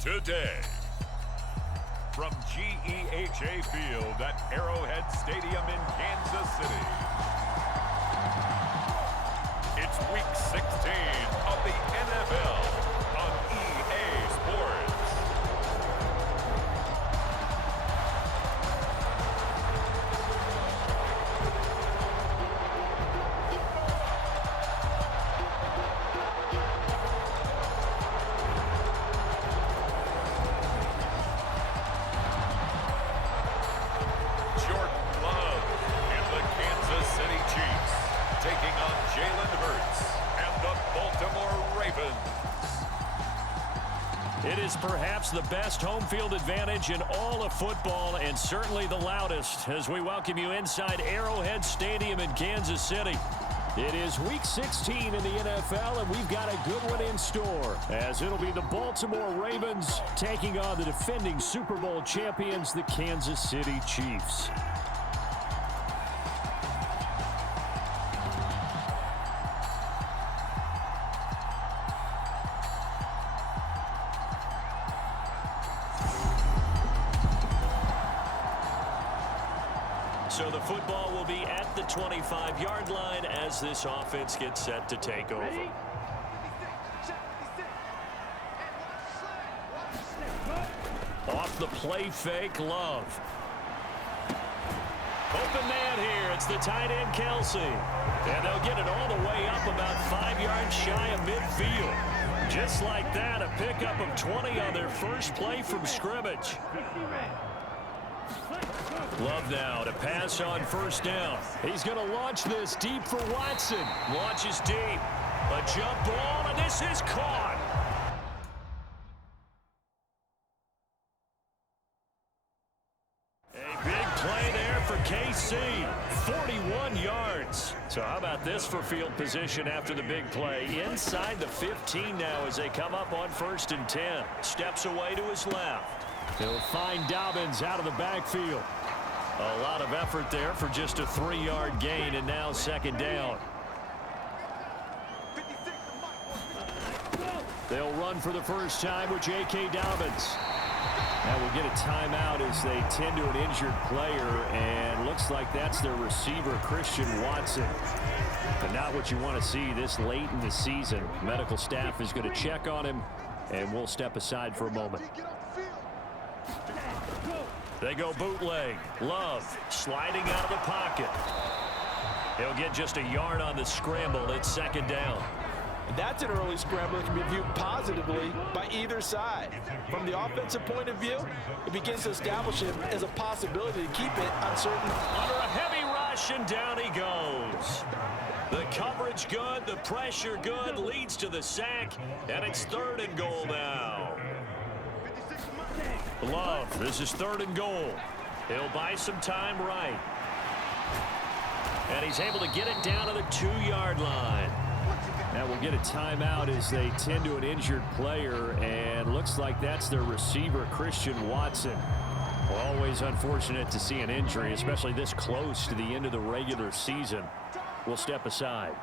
today. From GEHA Field at Arrowhead Stadium in Kansas City, it's Week 16 of the NFL on EA Sports. It is perhaps the best home field advantage in all of football, and certainly the loudest, as we welcome you inside Arrowhead Stadium in Kansas City. It is Week 16 in the NFL, and we've got a good one in store, as it'll be the Baltimore Ravens taking on the defending Super Bowl champions, the Kansas City Chiefs. So the football will be at the 25-yard line as this offense gets set to take over. Off the play fake, Love. Open man here. It's the tight end, Kelsey. And they'll get it all the way up about 5 yards shy of midfield. Just like that, a pickup of 20 on their first play from scrimmage. Love now to pass on first down. He's going to launch this deep for Watson. Launches deep. A jump ball, and this is caught. A big play there for KC. 41 yards. So how about this for field position after the big play? Inside the 15 now as they come up on 1st and 10. Steps away to his left. He'll find Dobbins out of the backfield. A lot of effort there for just a 3-yard gain, and now 2nd down. They'll run for the first time with J.K. Dobbins. Now we'll get a timeout as they tend to an injured player, and looks like that's their receiver, Christian Watson. But not what you want to see this late in the season. Medical staff is going to check on him, and we'll step aside for a moment. They go bootleg. Love sliding out of the pocket. He'll get just a yard on the scramble. It's 2nd down. And that's an early scramble that can be viewed positively by either side. From the offensive point of view, it begins to establish him as a possibility to keep it uncertain. Under a heavy rush, and down he goes. The coverage good, the pressure good, leads to the sack, and it's 3rd and goal now. Love, this is 3rd and goal. He'll buy some time right. And he's able to get it down to the 2-yard line. Now we'll get a timeout as they tend to an injured player, and looks like that's their receiver, Christian Watson. Always unfortunate to see an injury, especially this close to the end of the regular season. We'll step aside.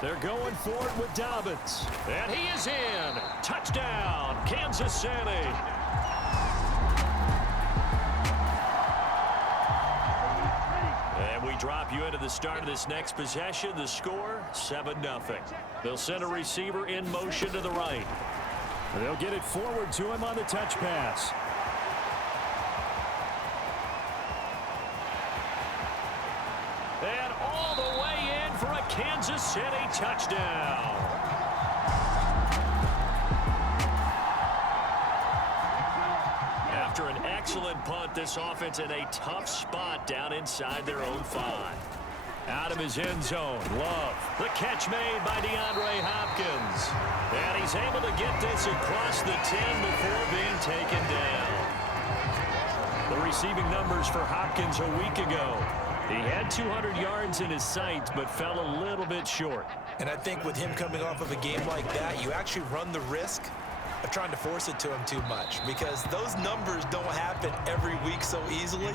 They're going for it with Dobbins. And he is in. Touchdown, Kansas City. And we drop you into the start of this next possession. The score, 7-0. They'll send a receiver in motion to the right. And they'll get it forward to him on the touch pass. And all the way in for a Kansas City touchdown. After an excellent punt, this offense in a tough spot down inside their own 5. Out of his end zone, Love. The catch made by DeAndre Hopkins. And he's able to get this across the 10 before being taken down. The receiving numbers for Hopkins a week ago. He had 200 yards in his sights, but fell a little bit short. And I think with him coming off of a game like that, you actually run the risk of trying to force it to him too much, because those numbers don't happen every week so easily,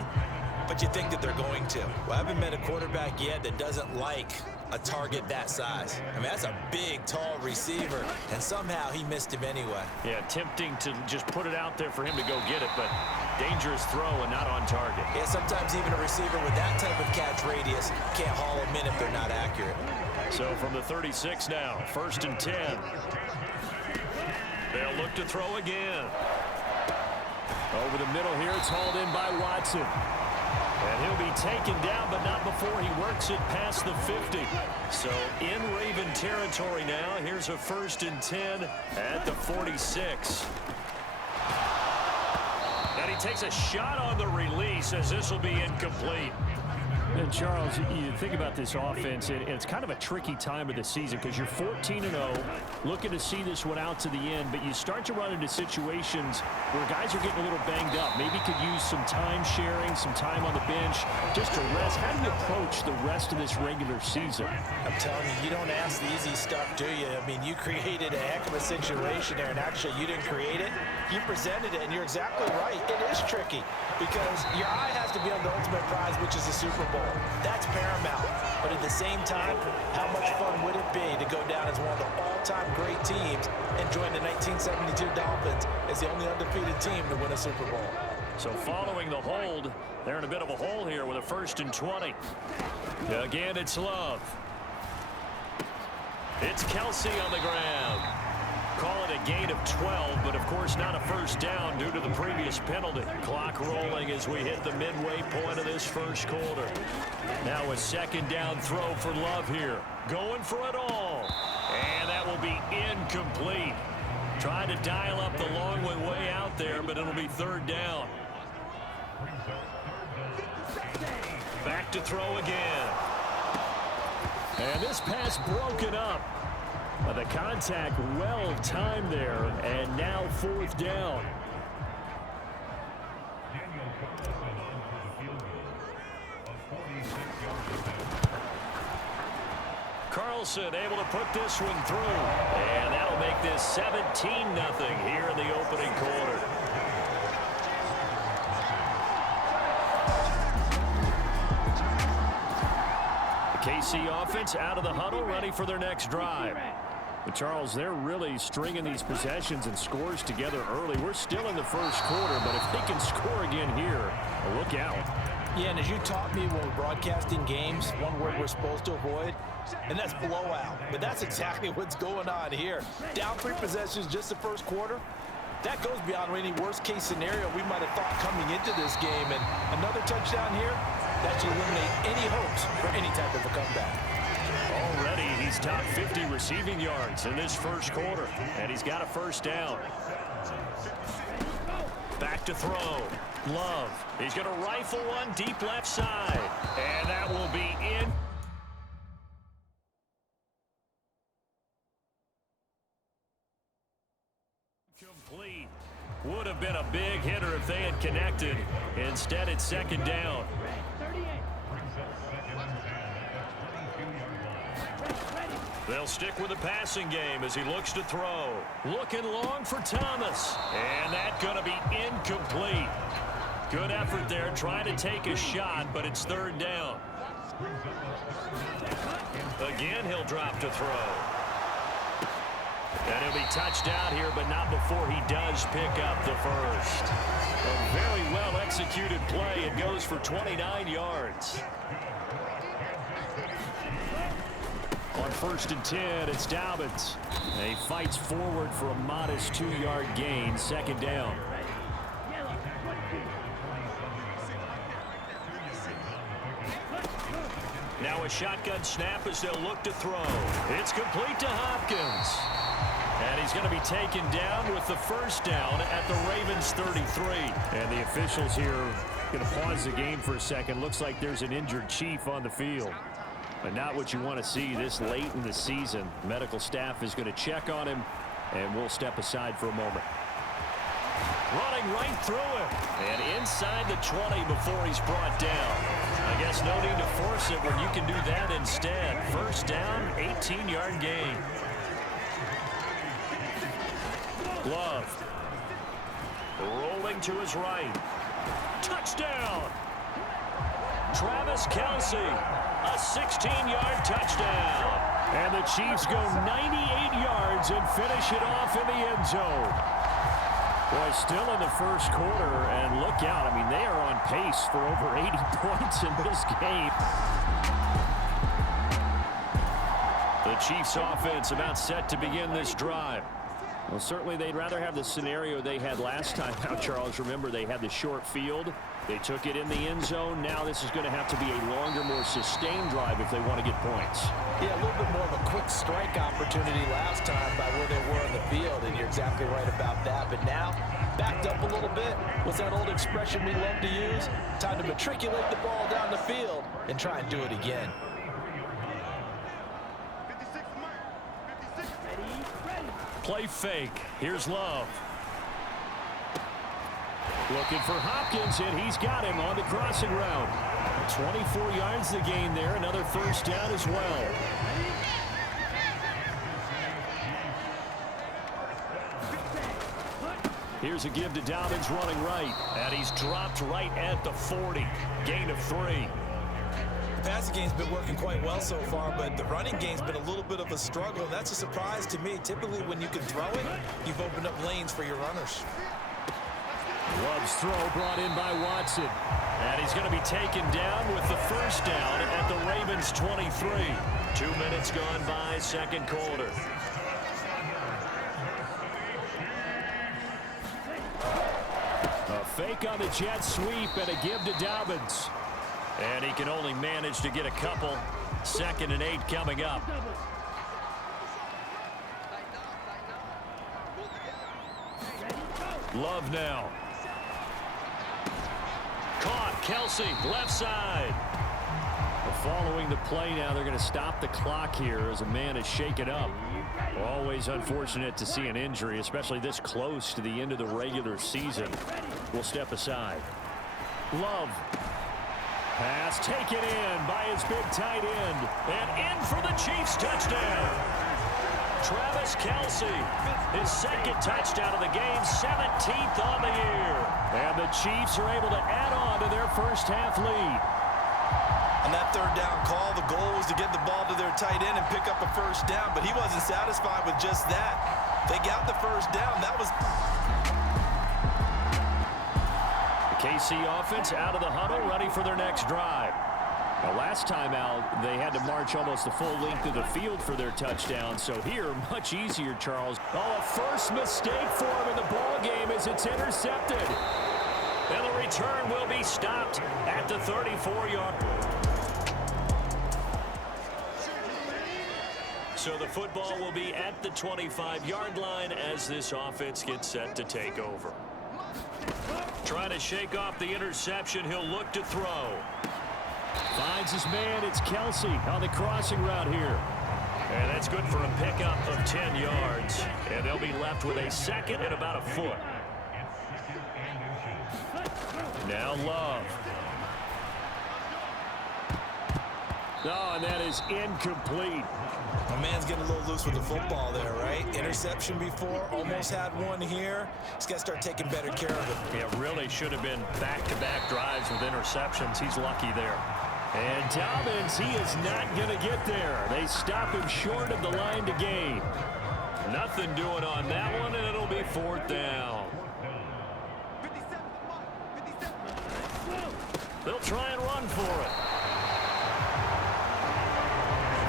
but you think that they're going to. Well, I haven't met a quarterback yet that doesn't like a target that size. I mean, that's a big, tall receiver, and somehow he missed him anyway. Yeah, tempting to just put it out there for him to go get it, but dangerous throw and not on target. Yeah, sometimes even a receiver with that type of catch radius can't haul them in if they're not accurate. So from the 36 now, 1st and 10. They'll look to throw again. Over the middle here, it's hauled in by Watson. And he'll be taken down, but not before he works it past the 50. So in Raven territory now. Here's a 1st and 10 at the 46. And he takes a shot on the release as this will be incomplete. And Charles, you think about this offense, and it's kind of a tricky time of the season because you're 14-0, looking to see this one out to the end, but you start to run into situations where guys are getting a little banged up. Maybe could use some time sharing, some time on the bench, just to rest. How do you approach the rest of this regular season? I'm telling you, you don't ask the easy stuff, do you? I mean, you created a heck of a situation there, and actually you didn't create it. You presented it, and you're exactly right. It is tricky because your eye has to be on the ultimate prize, which is the Super Bowl. That's paramount. But at the same time, how much fun would it be to go down as one of the all-time great teams and join the 1972 Dolphins as the only undefeated team to win a Super Bowl? So following the hold, they're in a bit of a hole here with a 1st and 20. Again, it's Love. It's Kelsey on the ground. Call it a gain of 12, but of course not a 1st down due to the previous penalty. Clock rolling as we hit the midway point of this 1st quarter. Now a 2nd down throw for Love here. Going for it all. And that will be incomplete. Trying to dial up the long way out there, but it'll be 3rd down. Back to throw again. And this pass broken up. The contact well timed there, and now 4th down. Carlson able to put this one through, and that'll make this 17-0 here in the opening quarter. The KC offense out of the huddle, ready for their next drive. But Charles, they're really stringing these possessions and scores together early. We're still in the 1st quarter, but if they can score again here, look out. Yeah, and as you taught me when we're broadcasting games, one word we're supposed to avoid, and that's blowout. But that's exactly what's going on here. Down 3 possessions just the 1st quarter. That goes beyond any worst-case scenario we might have thought coming into this game. And another touchdown here, that should eliminate any hopes for any type of a comeback. Already, he's top 50 receiving yards in this 1st quarter, and he's got a 1st down. Back to throw. Love. He's going to rifle one deep left side, and that will be in. Complete. Would have been a big hitter if they had connected. Instead, it's 2nd down. They'll stick with the passing game as he looks to throw. Looking long for Thomas. And that's going to be incomplete. Good effort there, trying to take a shot, but it's 3rd down. Again, he'll drop to throw. And he'll be touched out here, but not before he does pick up the 1st. A very well executed play. It goes for 29 yards. On 1st and 10, it's Dobbins. And he fights forward for a modest 2-yard gain, 2nd down. Now a shotgun snap as they'll look to throw. It's complete to Hopkins. And he's going to be taken down with the 1st down at the Ravens 33. And the officials here going to pause the game for a second. Looks like there's an injured Chief on the field. But not what you want to see this late in the season. Medical staff is going to check on him, and we'll step aside for a moment. Running right through him. And inside the 20 before he's brought down. I guess no need to force it when you can do that instead. 1st down, 18-yard gain. Love. Rolling to his right. Touchdown. Travis Kelce, a 16-yard touchdown. And the Chiefs go 98 yards and finish it off in the end zone. Boy, still in the first quarter, and look out. I mean, they are on pace for over 80 points in this game. The Chiefs offense about set to begin this drive. Well, certainly they'd rather have the scenario they had last time out, Charles. Remember, they had the short field. They took it in the end zone. Now this is going to have to be a longer, more sustained drive if they want to get points. Yeah, a little bit more of a quick strike opportunity last time by where they were on the field, and you're exactly right about that. But now, backed up a little bit. What's that old expression we love to use? Time to matriculate the ball down the field and try and do it again. Play fake. Here's Love. Looking for Hopkins, and he's got him on the crossing route. 24 yards to gain there. Another first down as well. Here's a give to Dobbins running right. And he's dropped right at the 40. Gain of 3. The passing game's been working quite well so far, but the running game's been a little bit of a struggle. That's a surprise to me. Typically, when you can throw it, you've opened up lanes for your runners. Love's throw brought in by Watson. And he's going to be taken down with the first down at the Ravens 23. 2 minutes gone by, second quarter. A fake on the jet sweep and a give to Dobbins. And he can only manage to get a couple. 2nd and 8 coming up. Love now. Caught. Kelce, left side. Following the play now, they're going to stop the clock here as a man is shaken up. Always unfortunate to see an injury, especially this close to the end of the regular season. We'll step aside. Love. Pass taken in by his big tight end. And in for the Chiefs touchdown. Travis Kelce, his 2nd touchdown of the game, 17th on the year. And the Chiefs are able to add on to their first half lead. On that 3rd down call, the goal was to get the ball to their tight end and pick up a first down, but he wasn't satisfied with just that. They got the first down. That was... The KC offense out of the huddle, ready for their next drive. Now, last time out, they had to march almost the full length of the field for their touchdown. So here, much easier, Charles. Oh, a first mistake for him in the ball game as it's intercepted. And the return will be stopped at the 34-yard. So the football will be at the 25-yard line as this offense gets set to take over. Trying to shake off the interception. He'll look to throw. Finds his man. It's Kelce on the crossing route here. And that's good for a pickup of 10 yards. And they'll be left with a 2nd and about a foot. Now Love. Oh, and that is incomplete. My man's getting a little loose with the football there, right? Interception before, almost had one here. He's got to start taking better care of it. Yeah, really should have been back-to-back drives with interceptions. He's lucky there. And Dobbins, he is not going to get there. They stop him short of the line to gain. Nothing doing on that one, and it'll be 4th down. They'll try and run for it.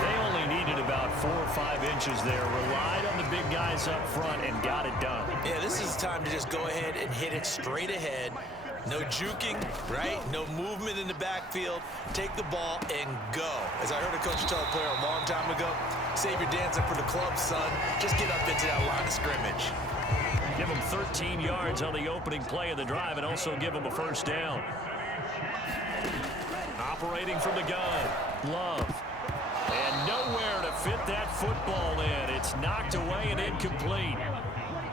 They only needed about 4 or 5 inches there. Relied on the big guys up front and got it done. Yeah, this is time to just go ahead and hit it straight ahead. No juking, right? No movement in the backfield. Take the ball and go. As I heard a coach tell a player a long time ago, save your dancing for the club, son. Just get up into that line of scrimmage. Give them 13 yards on the opening play of the drive and also give them a first down. Operating from the gun, Love. And nowhere to fit that football in. It's knocked away and incomplete.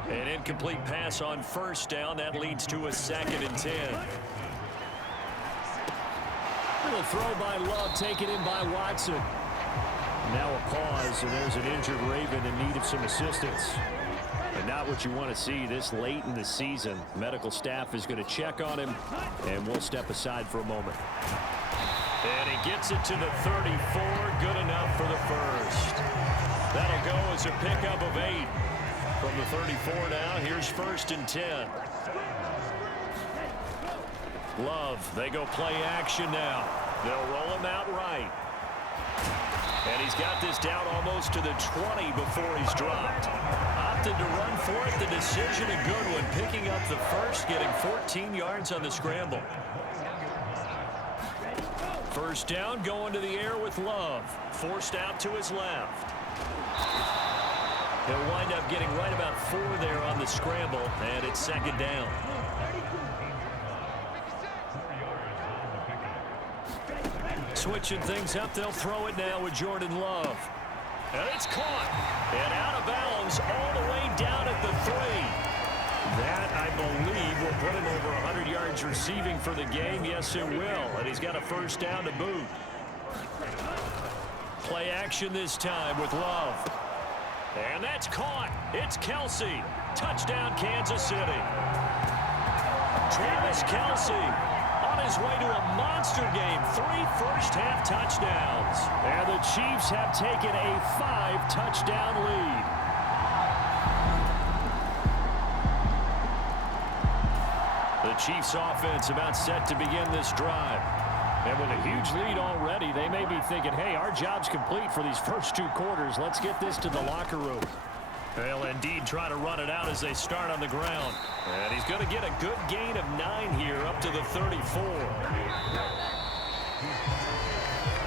An incomplete pass on first down. That leads to a 2nd and 10. The throw by Love, taken in by Watson. Now a pause, and there's an injured Raven in need of some assistance. But not what you want to see this late in the season. Medical staff is going to check on him, and we'll step aside for a moment. And he gets it to the 34. Good enough for the first. That'll go as a pickup of 8. From the 34 now, here's 1st and 10. Love, they go play action now. They'll roll him out right. And he's got this down almost to the 20 before he's dropped. Opted to run for it. The decision a good one. Picking up the first, getting 14 yards on the scramble. First down, going to the air with Love. Forced out to his left. He'll wind up getting right about 4 there on the scramble, and it's 2nd down. Switching things up, they'll throw it now with Jordan Love. And it's caught. And out of bounds all the way down at the 3. That, I believe, will put him over 100 yards receiving for the game. Yes, it will. And he's got a first down to boot. Play action this time with Love. And that's caught. It's Kelsey. Touchdown, Kansas City. Travis Kelsey on his way to a monster game. 3 first-half touchdowns. And the Chiefs have taken a 5-touchdown lead. The Chiefs offense about set to begin this drive. And with a huge lead already, they may be thinking, hey, our job's complete for these first 2 quarters. Let's get this to the locker room. They'll indeed try to run it out as they start on the ground. And he's going to get a good gain of 9 here up to the 34.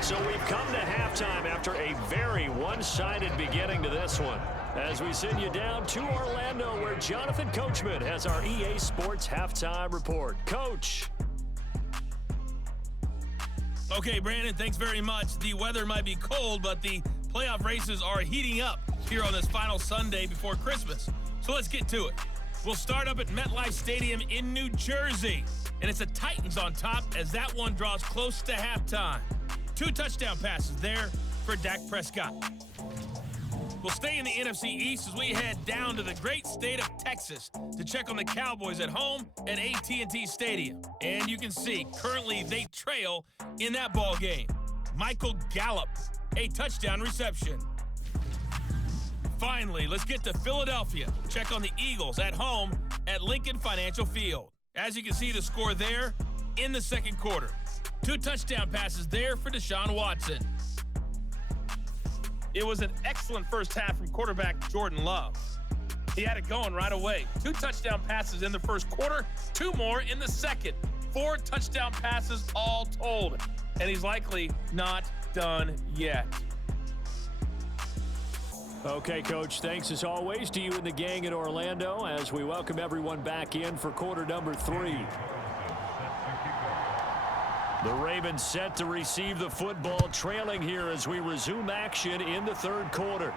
So we've come to halftime after a very one-sided beginning to this one. As we send you down to Orlando, where Jonathan Coachman has our EA Sports Halftime Report. Coach. Okay, Brandon, thanks very much. The weather might be cold, but the playoff races are heating up here on this final Sunday before Christmas. So let's get to it. We'll start up at MetLife Stadium in New Jersey. And it's the Titans on top as that one draws close to halftime. 2 touchdown passes there for Dak Prescott. We'll stay in the NFC East as we head down to the great state of Texas to check on the Cowboys at home at AT&T Stadium. And you can see currently they trail in that ball game. Michael Gallup, a touchdown reception. Finally, let's get to Philadelphia. Check on the Eagles at home at Lincoln Financial Field. As you can see, the score there in the 2nd quarter. 2 touchdown passes there for Deshaun Watson. It was an excellent first half from quarterback Jordan Love. He had it going right away. 2 touchdown passes in the 1st quarter, 2 more in the 2nd. 4 touchdown passes all told. And he's likely not done yet. Okay, Coach, thanks as always to you and the gang in Orlando as we welcome everyone back in for quarter number 3. The Ravens set to receive the football, trailing here as we resume action in the 3rd quarter.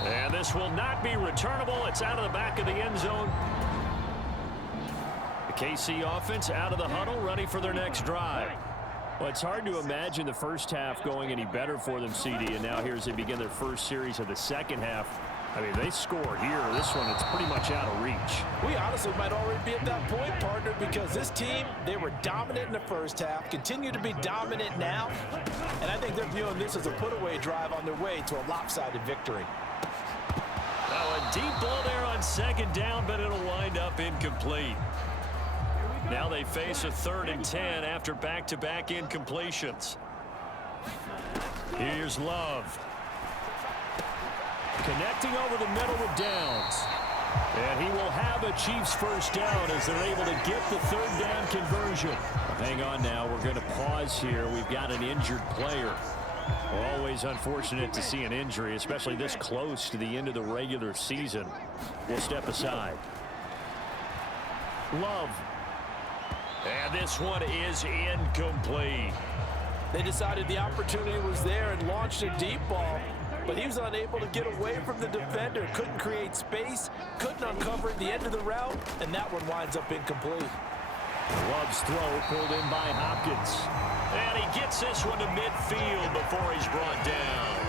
And this will not be returnable. It's out of the back of the end zone. The KC offense out of the huddle, ready for their next drive. Well, it's hard to imagine the first half going any better for them, CD, and now here as they begin their first series of the 2nd half. I mean, they score here. This one, it's pretty much out of reach. We honestly might already be at that point, partner, because this team, they were dominant in the first half, continue to be dominant now, and I think they're viewing this as a put-away drive on their way to a lopsided victory. Oh, a deep ball there on 2nd down, but it'll wind up incomplete. Now they face a 3rd and 10 after back-to-back incompletions. Here's Love. Connecting over the middle with Downs. And he will have a Chiefs first down as they're able to get the 3rd down conversion. Hang on now. We're going to pause here. We've got an injured player. Always unfortunate to see an injury, especially this close to the end of the regular season. We'll step aside. Love. And this one is incomplete. They decided the opportunity was there and launched a deep ball, but he was unable to get away from the defender, couldn't create space, couldn't uncover the end of the route, and that one winds up incomplete. Love's throw pulled in by Hopkins. And he gets this one to midfield before he's brought down.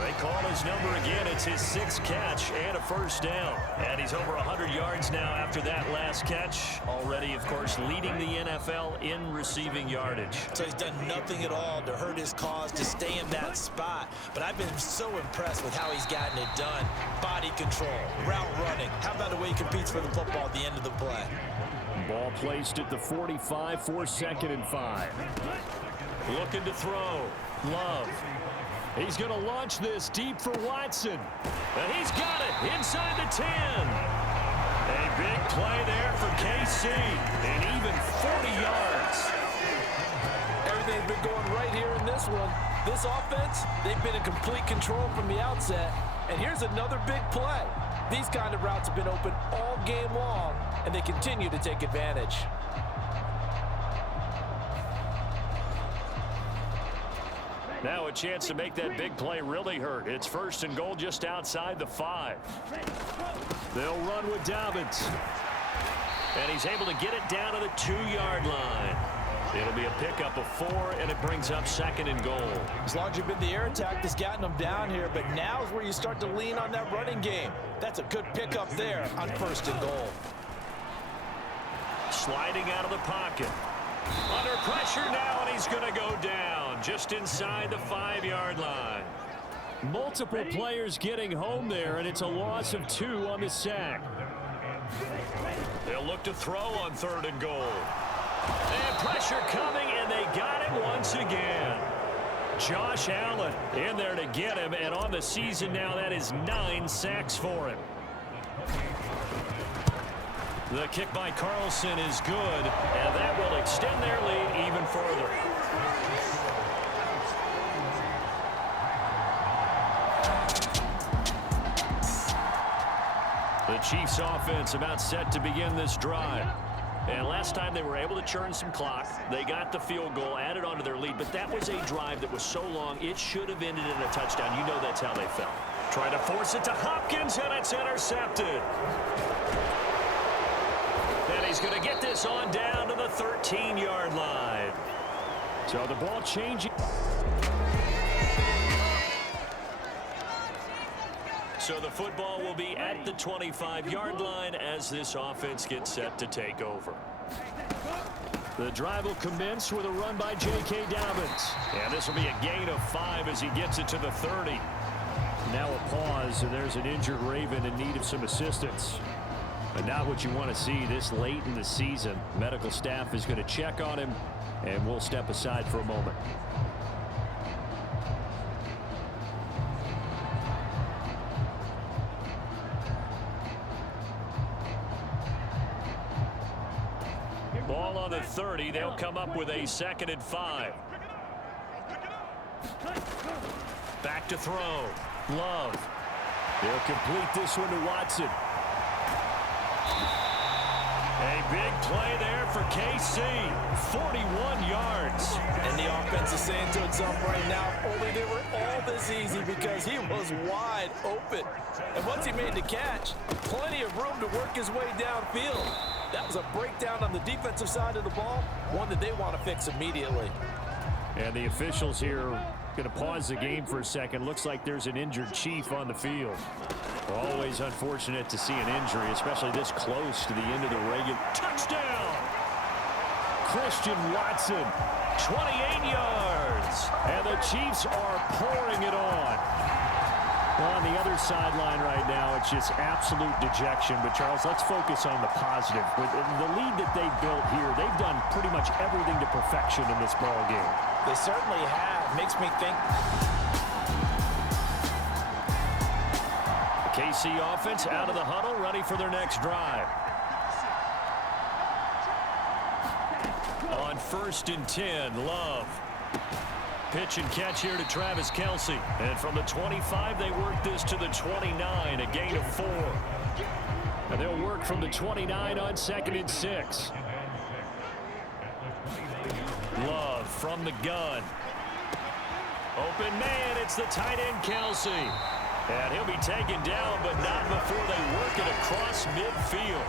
They call his number again. It's his 6th catch and a first down. And he's over 100 yards now after that last catch. Already, of course, leading the NFL in receiving yardage. So he's done nothing at all to hurt his cause, to stay in that spot. But I've been so impressed with how he's gotten it done. Body control, route running. How about the way he competes for the football at the end of the play? Ball placed at the 45 for 2nd and 5. Looking to throw. Love. He's going to launch this deep for Watson. And he's got it inside the 10. A big play there for KC. And even 40 yards. Everything's been going right here in this one. This offense, they've been in complete control from the outset. And here's another big play. These kind of routes have been open all game long, and they continue to take advantage. Now a chance to make that big play really hurt. It's 1st and goal just outside the 5. They'll run with Dobbins. And he's able to get it down to the 2-yard line. It'll be a pickup of 4, and it brings up 2nd and goal. As long as you've been the air attack that's gotten them down here, but now is where you start to lean on that running game. That's a good pickup there on 1st and goal. Sliding out of the pocket. Under pressure now, and he's going to go down just inside the 5-yard line. Multiple players getting home there, and it's a loss of 2 on the sack. They'll look to throw on 3rd and goal. And pressure coming, and they got it once again. Josh Allen in there to get him, and on the season now, that is 9 sacks for him. The kick by Carlson is good, and that will extend their lead even further. The Chiefs offense about set to begin this drive. And last time they were able to churn some clock. They got the field goal, added onto their lead, but that was a drive that was so long it should have ended in a touchdown. You know that's how they felt. Trying to force it to Hopkins, and it's intercepted. And he's going to get this on down to the 13-yard line. So the ball changing. So the football will be at the 25-yard line as this offense gets set to take over. The drive will commence with a run by J.K. Dobbins. And this will be a gain of 5 as he gets it to the 30. Now a pause, and there's an injured Raven in need of some assistance. But not what you want to see this late in the season. Medical staff is going to check on him, and we'll step aside for a moment. Ball on the 30. They'll come up with a 2nd and 5. Back to throw. Love. They'll complete this one to Watson. A big play there for KC. 41 yards. And the offense is saying to itself right now, only they were all this easy because he was wide open. And once he made the catch, plenty of room to work his way downfield. That was a breakdown on the defensive side of the ball, one that they want to fix immediately. And the officials here going to pause the game for a second. Looks like there's an injured Chief on the field. Always unfortunate to see an injury, especially this close to the end of the regular. Touchdown! Christian Watson, 28 yards. And the Chiefs are pouring it on. Well, on the other sideline right now, it's just absolute dejection. But, Charles, let's focus on the positive. With the lead that they've built here, they've done pretty much everything to perfection in this ball game. They certainly have. Makes me think. The KC offense out of the huddle, ready for their next drive. On 1st and 10, Love. Pitch and catch here to Travis Kelce. And from the 25, they work this to the 29, a gain of 4. And they'll work from the 29 on 2nd and 6. Love from the gun. Open man, it's the tight end Kelce. And he'll be taken down, but not before they work it across midfield.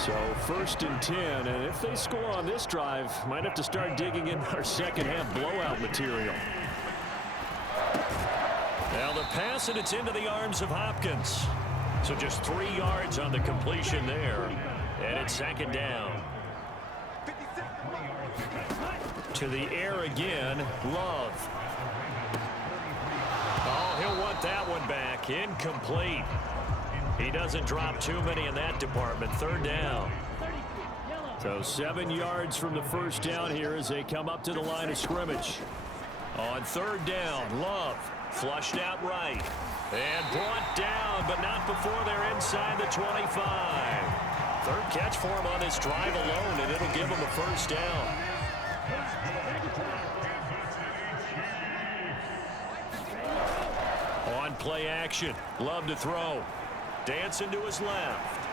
So 1st and 10, and if they score on this drive, might have to start digging in our second half blowout material. Now the pass, and it's into the arms of Hopkins. So just 3 yards on the completion there. And it's second down. To the air again, Love. Oh, he'll want that one back. Incomplete. He doesn't drop too many in that department. Third down. So 7 yards from the first down here as they come up to the line of scrimmage. On third down, Love flushed out right. And brought down, but not before they're inside the 25. Third catch for him on this drive alone, and it'll give him a first down. On play action, Love to throw. Dancing to his left.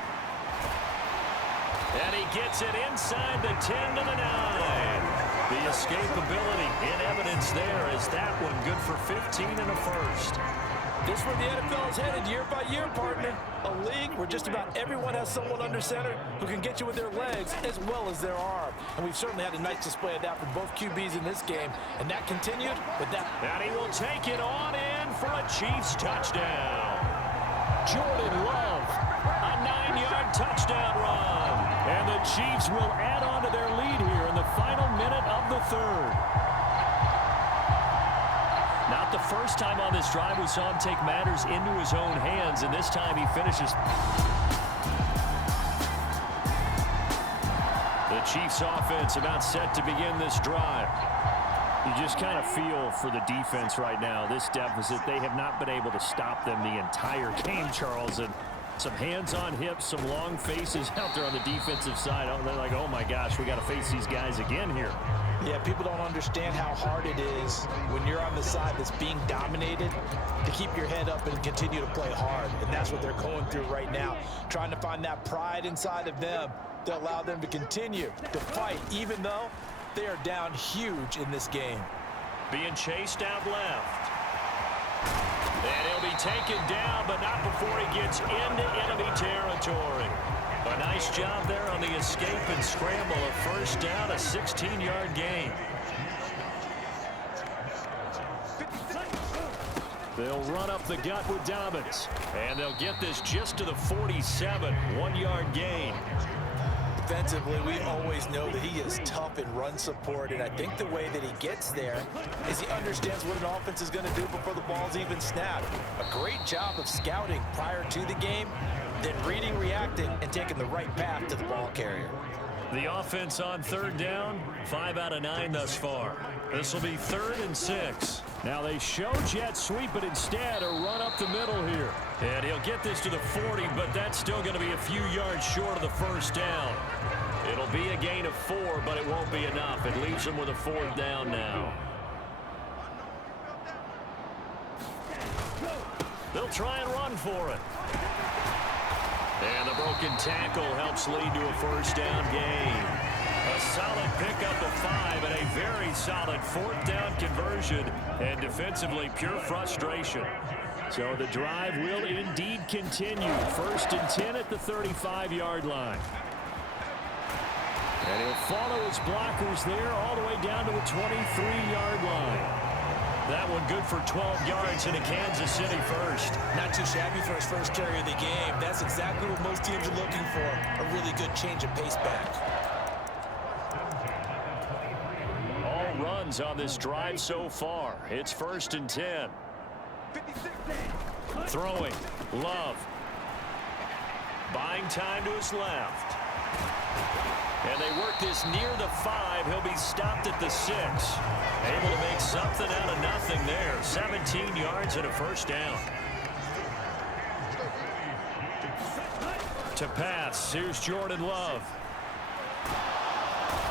And he gets it inside the 10 to the 9. The escapability in evidence there as that one good for 15 and a first. This is where the NFL is headed year by year, partner. A league where just about everyone has someone under center who can get you with their legs as well as their arm. And we've certainly had a nice display of that from both QBs in this game. And that continued with that. And he will take it on in for a Chiefs touchdown. Jordan Love, a 9-yard touchdown run. And the Chiefs will add on to their lead here in the final minute of the third. Not the first time on this drive we saw him take matters into his own hands, and this time he finishes. The Chiefs offense about set to begin this drive. You just kind of feel for the defense right now, this deficit. They have not been able to stop them the entire game, Charles. And some hands on hips, some long faces out there on the defensive side. Oh, they're like, oh my gosh, we got to face these guys again here. Yeah, people don't understand how hard it is when you're on the side that's being dominated to keep your head up and continue to play hard. And that's what they're going through right now, trying to find that pride inside of them to allow them to continue to fight, even though they are down huge in this game. Being chased out left. And he'll be taken down, but not before he gets into enemy territory. A nice job there on the escape and scramble. A first down, a 16-yard gain. They'll run up the gut with Dobbins. And they'll get this just to the 47, 1-yard gain. Defensively, we always know that he is tough in run support, and I think the way that he gets there is he understands what an offense is going to do before the ball's even snapped. A great job of scouting prior to the game, then reading, reacting, and taking the right path to the ball carrier. The offense on third down, 5 out of 9 thus far. This will be 3rd and 6. Now they show jet sweep, but instead a run up the middle here. And he'll get this to the 40, but that's still going to be a few yards short of the first down. It'll be a gain of 4, but it won't be enough. It leaves him with a 4th down now. They'll try and run for it. And the broken tackle helps lead to a first down gain. A solid pickup of 5 and a very solid 4th down conversion. And defensively, pure frustration. So the drive will indeed continue. 1st and 10 at the 35-yard line. And he'll follow his blockers there all the way down to the 23-yard line. That one good for 12 yards into Kansas City first. Not too shabby for his first carry of the game. That's exactly what most teams are looking for. A really good change of pace back. All runs on this drive so far. It's 1st and 10. Throwing. Love. Buying time to his left. And they work this near the 5. He'll be stopped at the 6. Able to make something out of nothing there. 17 yards and a first down. To pass. Here's Jordan Love.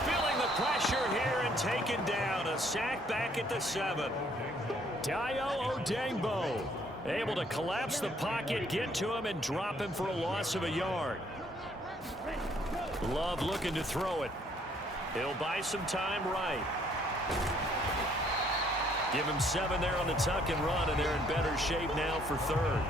Feeling the pressure here and taken down. A sack back at the 7. Dayo Odeyingbo able to collapse the pocket, get to him, and drop him for a loss of a yard. Love looking to throw it. He'll buy some time right. Give him 7 there on the tuck and run, and they're in better shape now for 3rd.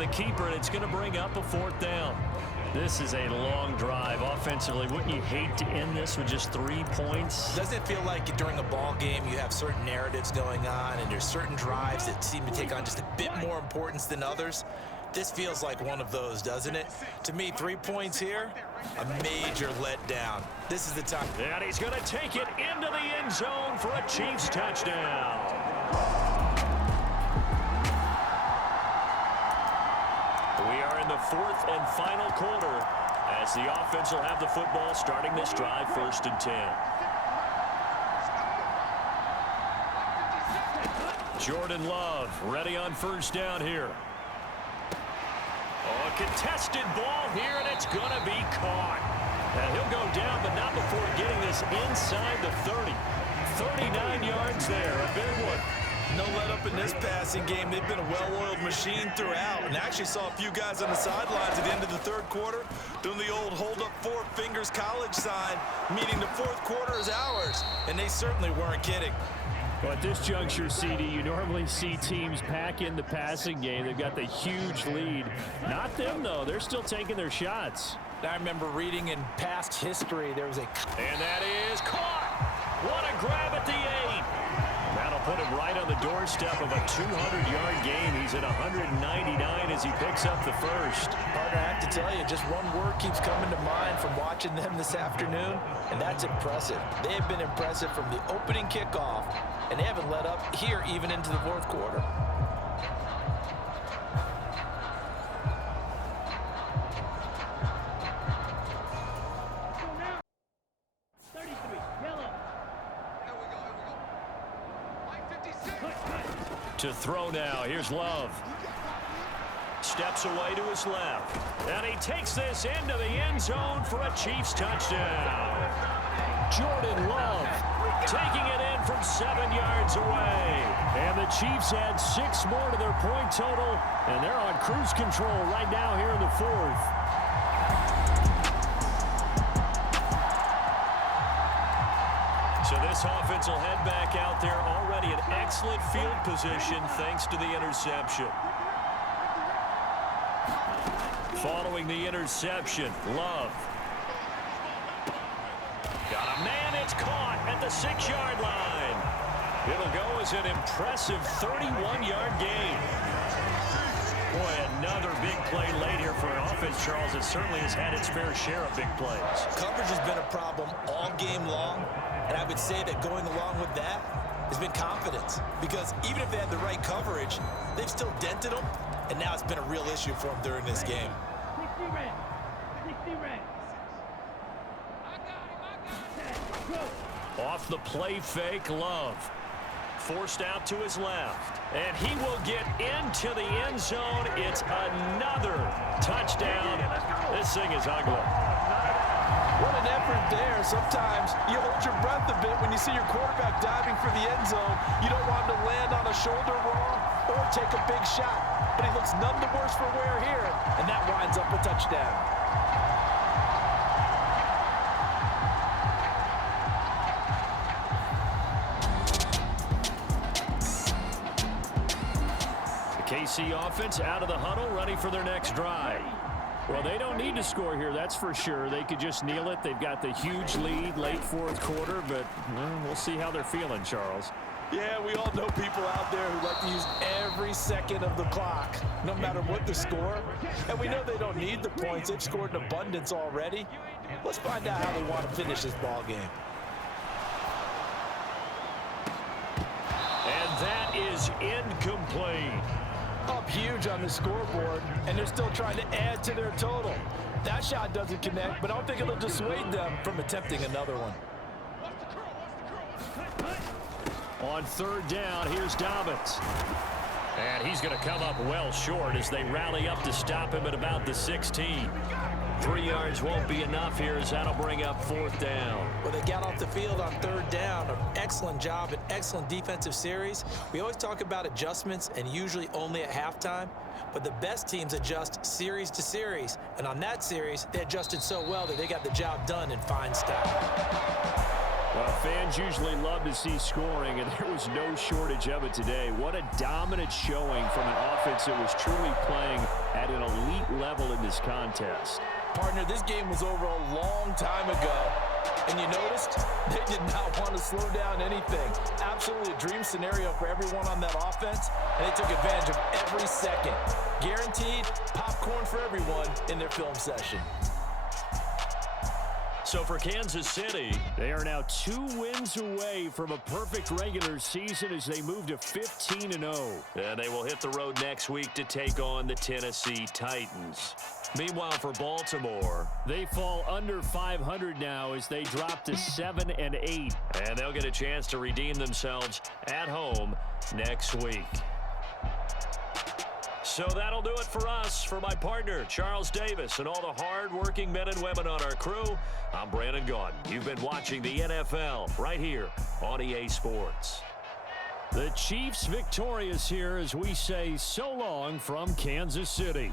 the keeper, and it's going to bring up a 4th down. This is a long drive offensively. Wouldn't you hate to end this with just 3 points? Doesn't it feel like during a ball game you have certain narratives going on and there's certain drives that seem to take on just a bit more importance than others? This feels like one of those, doesn't it? To me, 3 points here, a major letdown. This is the time. And he's going to take it into the end zone for a Chiefs touchdown. We are in the 4th and final quarter as the offense will have the football starting this drive 1st and 10. Jordan Love ready on 1st down here. Oh, a contested ball here, and it's going to be caught. And he'll go down, but not before getting this inside the 30. 39 yards there, a big one. No let up in this passing game. They've been a well-oiled machine throughout, and actually saw a few guys on the sidelines at the end of the 3rd quarter doing the old hold up 4 fingers college sign, meaning the 4th quarter is ours, and they certainly weren't kidding. Well, at this juncture, CD, you normally see teams pack in the passing game. They've got the huge lead. Not them, though. They're still taking their shots. I remember reading in past history there was a... And that is caught. What a grab at the 8. That'll put him right on the doorstep of a 200-yard game. He's at 199 as he picks up the 1st. Partner, I have to tell you, just one word keeps coming to mind from watching them this afternoon, and that's impressive. They have been impressive from the opening kickoff, and they haven't let up here even into the 4th quarter. To throw now. Here's Love. Steps away to his left. And he takes this into the end zone for a Chiefs touchdown. Jordan Love taking it in from 7 yards away. And the Chiefs add 6 more to their point total. And they're on cruise control right now here in the 4th. So this offense will head back out there already in excellent field position thanks to the interception. Following the interception, Love. Got a man, it's caught at the 6-yard line. It'll go as an impressive 31-yard gain. Boy, another big play late here for an offense, Charles, that certainly has had its fair share of big plays. Coverage has been a problem all game long, and I would say that going along with that has been confidence, because even if they had the right coverage, they've still dented them, and now it's been a real issue for them during this game. Off the play fake, Love. Forced out to his left. And he will get into the end zone. It's another touchdown. This thing is ugly. What an effort there. Sometimes you hold your breath a bit when you see your quarterback diving for the end zone. You don't want him to land on a shoulder wrong or take a big shot. But he looks none the worse for wear here, and that winds up a touchdown. KC offense out of the huddle, ready for their next drive. Well, they don't need to score here, that's for sure. They could just kneel it. They've got the huge lead late 4th quarter, but we'll see how they're feeling, Charles. Yeah, we all know people out there who like to use every second of the clock, no matter what the score. And we know they don't need the points. They've scored in abundance already. Let's find out how they want to finish this ball game. And that is incomplete. Up huge on the scoreboard, and they're still trying to add to their total. That shot doesn't connect, but I don't think it'll dissuade them from attempting another one. On 3rd down, here's Dobbins. And he's going to come up well short as they rally up to stop him at about the 16. 3 yards won't be enough here as that'll bring up 4th down. Well, they got off the field on 3rd down. An excellent job, an excellent defensive series. We always talk about adjustments and usually only at halftime, but the best teams adjust series to series. And on that series, they adjusted so well that they got the job done in fine style. Well, fans usually love to see scoring, and there was no shortage of it today. What a dominant showing from an offense that was truly playing at an elite level in this contest. Partner, this game was over a long time ago, and you noticed they did not want to slow down anything. Absolutely a dream scenario for everyone on that offense, and they took advantage of every second. Guaranteed popcorn for everyone in their film session. So for Kansas City, they are now 2 wins away from a perfect regular season as they move to 15-0. And they will hit the road next week to take on the Tennessee Titans. Meanwhile, for Baltimore, they fall under 500 now as they drop to 7-8. And they'll get a chance to redeem themselves at home next week. So that'll do it for us. For my partner, Charles Davis, and all the hard-working men and women on our crew, I'm Brandon Gaudin. You've been watching the NFL right here on EA Sports. The Chiefs victorious here as we say so long from Kansas City.